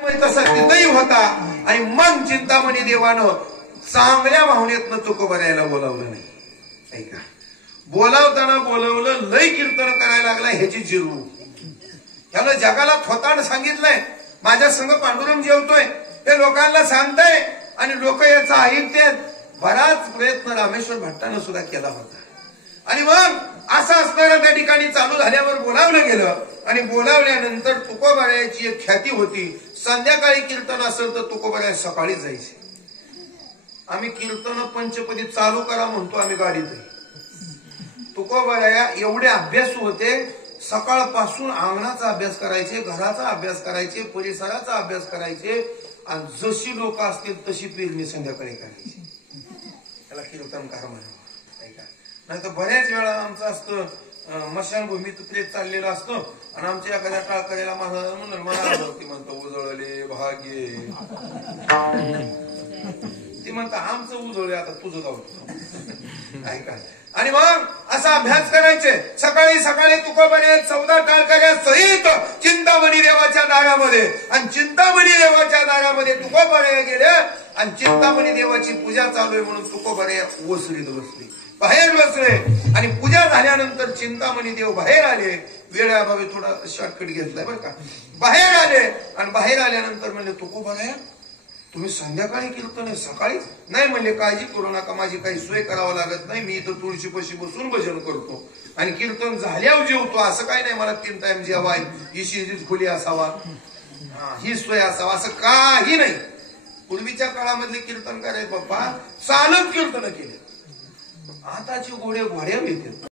तसा तिथंही होता आणि मग चिंतामणी देवानं चांगल्या भावनेतनं तुकोबऱ्याला बोलावलं नाही. ऐका, बोलावताना बोलवलं, लय कीर्तन करायला लागला ह्याची जिरू. ह्याला जगाला थोतांड सांगितलंय, माझ्या संग पांडुरंग जेवतोय हे लोकांना सांगताय आणि लोक याचा ऐकतात. बराच प्रयत्न रामेश्वर भट्टानं सुद्धा केला होता. आणि मग असं असणारं त्या ठिकाणी चालू झाल्यावर बोलावलं गेलं आणि बोलावल्यानंतर तुकोबऱ्याची एक ख्याती होती. संध्याकाळी कीर्तन असेल तर तुकोबऱ्या सकाळी जायचे. आम्ही कीर्तन पंचपदी चालू करा म्हणतो आम्ही गाडीत. तुकोबऱ्या एवढे अभ्यासू होते, सकाळपासून अंगणाचा अभ्यास करायचे, घराचा अभ्यास करायचे, परिसराचा अभ्यास करायचे आणि जशी लोक असतील तशी पेरणी संध्याकाळी करायची. त्याला कीर्तनकार म्हणावं. नाही तर बऱ्याच वेळा आमचं असतं मशानभूमीत प्रेत चाललेलं असतं आणि आमच्या एखाद्या टाळकऱ्याला ती म्हणतो उजळले भाग्ये, ती म्हणता आमचं उजळले आता तुझं जाऊ. ऐका, आणि मग असा अभ्यास करायचे. सकाळी सकाळी तुकोबऱ्या 14 टाळकऱ्या सहित चिंतामणी देवाच्या दारामध्ये, आणि चिंतामणी देवाच्या दारामध्ये तुकोबऱ्या गेल्या आणि चिंतामणी देवाची पूजा चालू आहे म्हणून तुकोबऱ्या ओसरीत बसली, बाहेर बसले. आणि पूजा झाल्यानंतर चिंतामणी देव बाहेर आले. वेळाभावी थोडा शॉर्टकट घेतलाय बरं का. बाहेर आले आणि बाहेर आल्यानंतर म्हणले तुकोबऱ्या तुम्ही संध्याकाळी कीर्तन आहे, सकाळीच नाही म्हणले. काळजी करू नका, माझी काही सोय करावं लागत नाही, मी इथं तुळशीपाशी बसून भजन करतो आणि कीर्तन झाल्यावर जेवतो. असं काही नाही, मला 3 टाइम जेवाय, इशीच खुली असावा, ही सोय असावा, असं काही नाही. पूर्वीच्या काळामधले कीर्तन करायचे बाप्पा चालत कीर्तन केले. आताची घोड्यावर येते.